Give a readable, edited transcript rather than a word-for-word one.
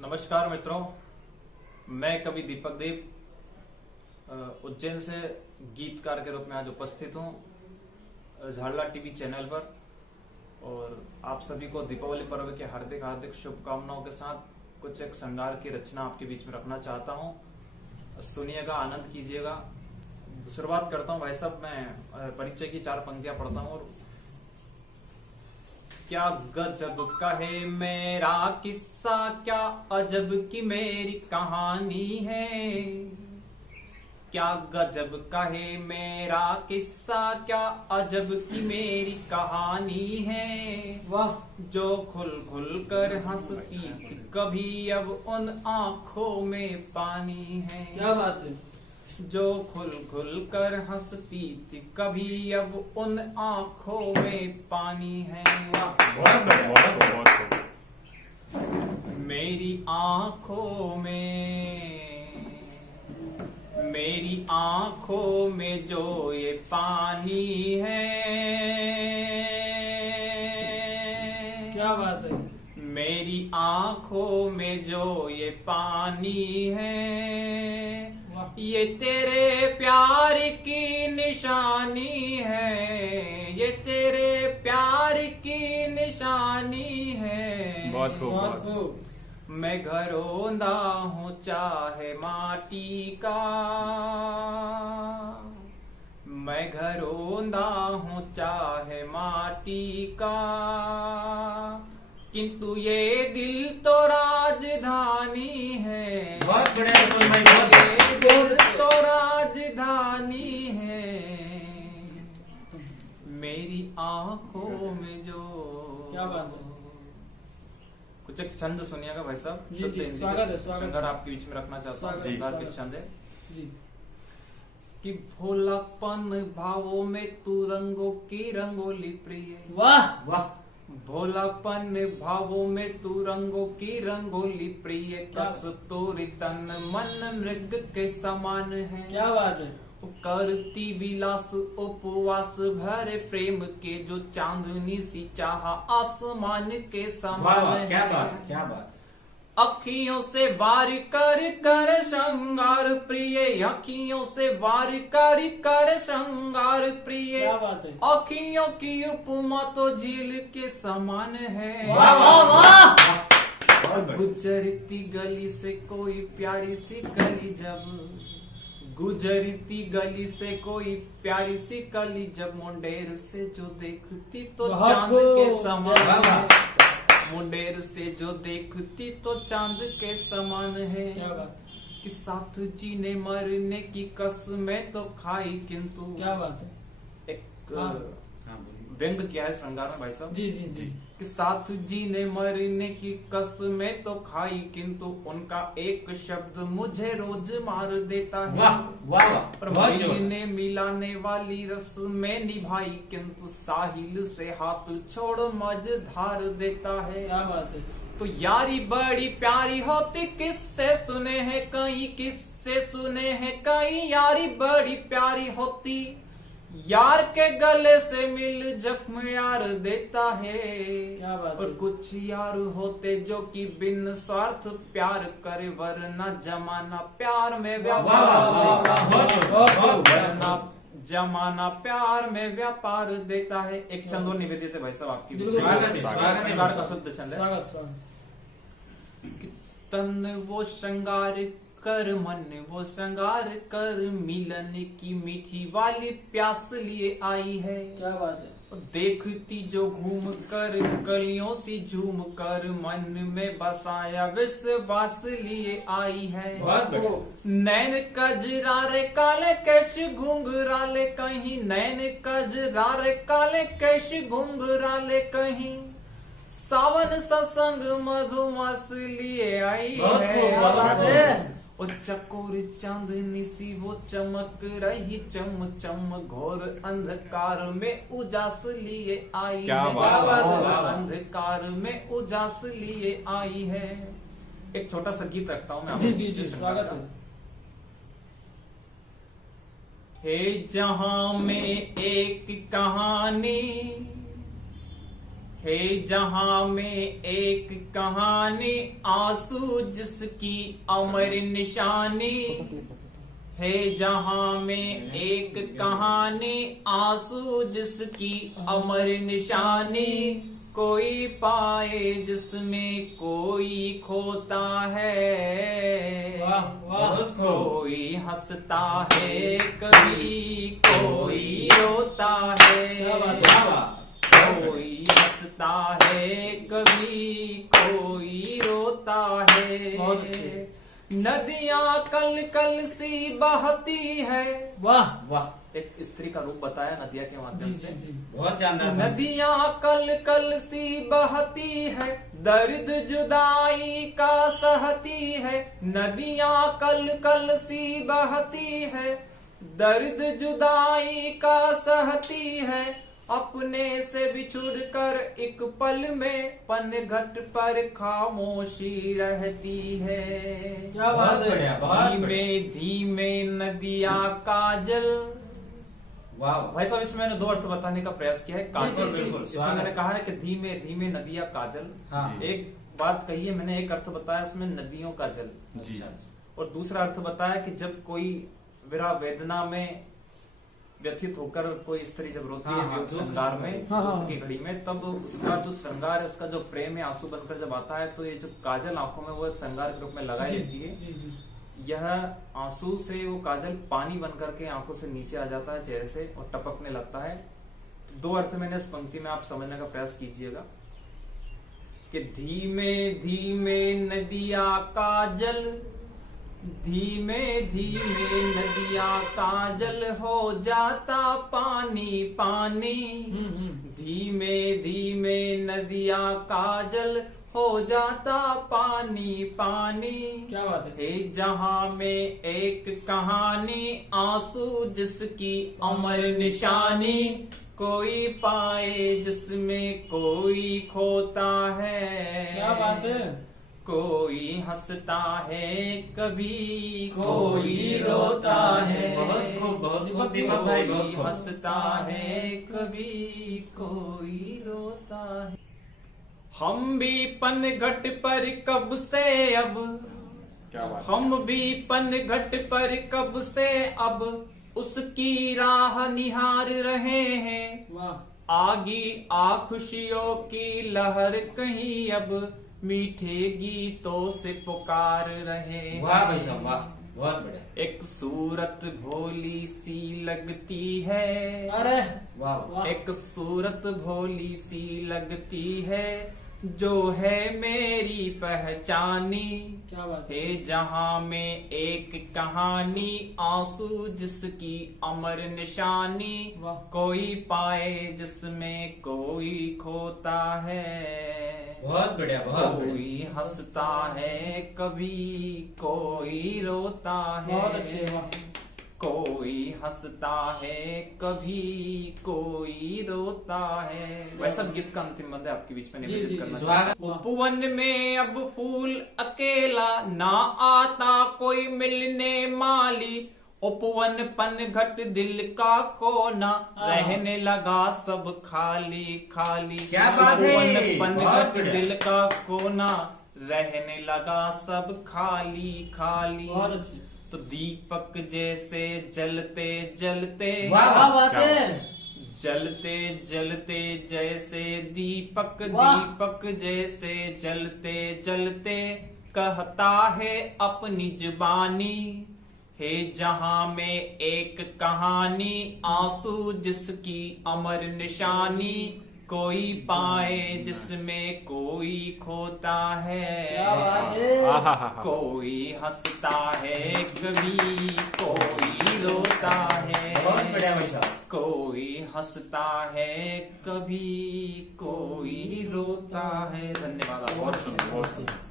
नमस्कार मित्रों, मैं कवि दीपक देव उज्जैन से गीतकार के रूप में आज उपस्थित हूँ झाड़ला टीवी चैनल पर। और आप सभी को दीपावली पर्व के हार्दिक हार्दिक शुभकामनाओं के साथ कुछ एक श्रृंगार की रचना आपके बीच में रखना चाहता हूँ। सुनिएगा, आनंद कीजिएगा। शुरुआत करता हूँ भाई साहब। मैं परिचय की 4 पंक्तियां पढ़ता हूँ। और क्या गजब का है मेरा किस्सा, क्या अजब की मेरी कहानी है। क्या गजब का है मेरा किस्सा, क्या अजब की मेरी कहानी है। वह जो खुल खुल कर हंसती थी कभी, अब उन आंखों में पानी है। क्या बात है। जो खुल खुल कर हंसती थी कभी, अब उन आंखों में पानी है। मेरी आंखों में जो ये पानी है। क्या बात है। मेरी आंखों में जो ये पानी है, ये तेरे प्यार की निशानी है। ये तेरे प्यार की निशानी है। बहुत खूब। मैं घरौंदा हूँ चाहे माटी का, मैं घरौंदा हूँ चाहे माटी का, किंतु ये दिल तो राजधानी है। बहुत बढ़िया। ये दिल तो राजधानी है। मेरी आंखों में जो। क्या बात है। कुछ एक छंद सुनिएगा भाई साहब। जी, जी, स्वागत है, स्वागत। श्रृंगार आपके बीच में रखना चाहता हूँ। श्रृंगार के छंद है जी। कि भोलापन भावों में तू रंगों की रंगोली प्रिय। वाह वाह। भोलापन भावों में तू रंगों की रंगोली प्रिय। क्या? कस्तूरी तन मन मृग के समान है। क्या बात है। करती विलास उपवास भरे प्रेम के, जो चांदनी सी चाह आसमान के समान है। क्या बात, क्या बात। अखियों से वार कर कर श्रृंगार प्रिय। अखियों से वार कर कर श्रृंगार प्रिय। क्या बात है। अखियों की उपमा तो झील के समान है। वाह वाह वाह। बहुत बढ़िया। गुजरती गली से कोई प्यारी सी कली जब, गुजरती गली से कोई प्यारी सी कली जब, मुंडेर से जो देखती तो बहुत चांद के खूब। समान वाह, है। वाह। मुंडेर से जो देखती तो चांद के समान है। क्या बात कि साथ जीने मरने की कसमें तो खाई, किंतु क्या बात है। एक हाँ। हाँ, बोलिए। व्यंग किया है श्रृंगार में भाई साहब। जी जी जी। कि साथ जीने मरने की कसमें तो खाई, किंतु उनका एक शब्द मुझे रोज मार देता है। वाह वाह वाह। और बहुत जोर। मिलने मिलाने वाली रस में निभाई, किंतु साहिल से हाथ छोड़ मझधार देता है। क्या बात है। तो यारी बड़ी प्यारी होती, किससे सुने हैं कहीं, किससे सुने हैं कहीं। यारी बड़ी प्यारी होती, यार के गले से मिल जख्म यार देता है। क्या बात और है। कुछ यार होते जो कि बिन स्वार्थ प्यार करे, वरना जमाना प्यार में वाह वाह वाह। बहुत वरना जमाना प्यार में व्यापार देता है। एक छंद और निवेदित है भाई साहब आपकी। बिल्कुल। श्रृंगार का शुद्ध छंद है। स्वागत स्वागत। तन वो श्रृंगार कर, मन वो श्रृंगार कर, मिलन की मीठी वाली प्यास लिए आई है। क्या बात है। देखती जो घूम कर कलियों सी झूम कर, मन में बसाया विश्वास लिए आई है। बहुत बढ़िया। नैन कजरारे काले कैश घुंघराले कहीं, नैन कजरारे काले कैश घुंघराले कहीं, सावन सत्संग मधुमास लिए आई बहुत है। खूब, क्या बात है। और चकोर चांदनी सी वो चमक रही चम चम, घोर अंधकार में उजास लिए आई क्या है। बात है। घोर अंधकार में उजास लिए आई है। एक छोटा सा गीत रखता हूँ मैं जी आपको। जी जी। स्वागत है। हे जहां में एक कहानी, है जहां में एक कहानी आंसू जिसकी अमर निशानी, है जहां में एक कहानी आंसू जिसकी अमर निशानी, कोई पाए जिसमें कोई खोता है, वाह वाह कोई हंसता है कभी कोई रोता क्या बात है, वाह वाह कोई हंसता है कभी कोई रोता है। बहुत अच्छे। नदियां कल कल सी बहती है, वाह वाह एक स्त्री का रूप बताया नदिया के जी माध्यम जी से। जी बहुत जानदार नदियां कल कल सी बहती है, दर्द जुदाई का सहती है, नदियां कल कल सी बहती है, दर्द जुदाई का सहती है, अपने से बिछुड़ कर एक पल में पनघट पर खामोशी रहती है। क्या बात बहुत है। बढ़िया बहुत धीमे बढ़िया धीमे नदिया काजल। वाह भाई साहब इसमें मैंने दो अर्थ बताने का प्रयास किया है। काजल जी, जी, बिल्कुल, इसमें मैंने कहा है कि धीमे धीमे नदियां काजल। हाँ। एक बात कही है मैंने, एक अर्थ बताया इसमें नदियों का जल, जी और दूसरा अर्थ बताया कि जब कोई विरह वेदना में व्यथित होकर कोई स्त्री जब रोती हाँ, है हाँ, वियोग दुख- श्रृंगार में, हाँ, हाँ। दुख की घड़ी में, तब उसका जो श्रृंगार है, उसका जो प्रेम है, आंसू बनकर जब आता है, तो ये जो काजल आंखों में वो एक श्रृंगार के रूप में लगाई जी रहती है। जी जी यह आंसू से वो काजल पानी बनकर के आंखों से नीचे आ जाता है चेहरे से और टपकने लगता है। दो अर्थ मैंने इस पंक्ति में आप समझने का प्रयास कीजिएगा कि धीमे धीमे नदिया काजल, धीमे धीमे नदिया काजल हो जाता पानी पानी, धीमे धीमे नदिया काजल हो जाता पानी पानी। क्या बात है। है जहां में एक कहानी आंसू जिसकी अमर निशानी, कोई पाए जिसमें कोई खोता है। क्या बात है। कोई हंसता है कभी कोई रोता है। बहुत खूब दीपक जी, दीपक भाई बहुत कोई खूब। हंसता है कभी कोई रोता है। हम भी पनघट पर कब से अब, क्या बात हम भी पनघट पर कब से अब उसकी राह निहार रहे हैं। वाह आगी आ खुशियों की लहर कहीं अब मीठे गीतों से पुकार रहे हैं। वाह भाई साहब वाह बहुत बढ़िया एक सूरत भोली सी लगती है, अरे वाह वाह एक सूरत भोली सी लगती है, जो है मेरी पहचानी। क्या बात है। है जहां में एक कहानी आंसू जिसकी अमर निशानी, वाह। कोई पाए जिसमें कोई खोता है। बहुत बढ़िया बहुत बढ़िया कोई हंसता है कभी कोई रोता है। बहुत अच्छे वाह कोई हंसता है कभी कोई रोता है। वैसा गीत का अंतिम बंद है आपके बीच में जी, जी, निवेदित जी, करना स्वागत। चाहता हूं। उपवन में अब फूल अकेला ना आता कोई मिलने माली, उपवन पनघट दिल का कोना, रहने लगा सब खाली खाली। क्या बात है? उपवन बहुत पनघट बढ़िया। दिल का कोना, रहने लगा सब खाली खाली। बहुत अच्छी तो दीपक जैसे जलते जलते, वाह, क्या बात क्या है। जलते जलते जैसे दीपक, वाह। दीपक जैसे जलते जलते कहता है अपनी जुबानी। है जहां में एक कहानी आंसू जिसकी अमर निशानी, कोई पाए जिसमें कोई खोता है। क्या बात है। कोई हंसता है कभी कोई रोता है। बहुत बढ़िया भाई साहब कोई हंसता है कभी कोई रोता है। धन्यवाद। बहुत सुंदर बहुत सुंदर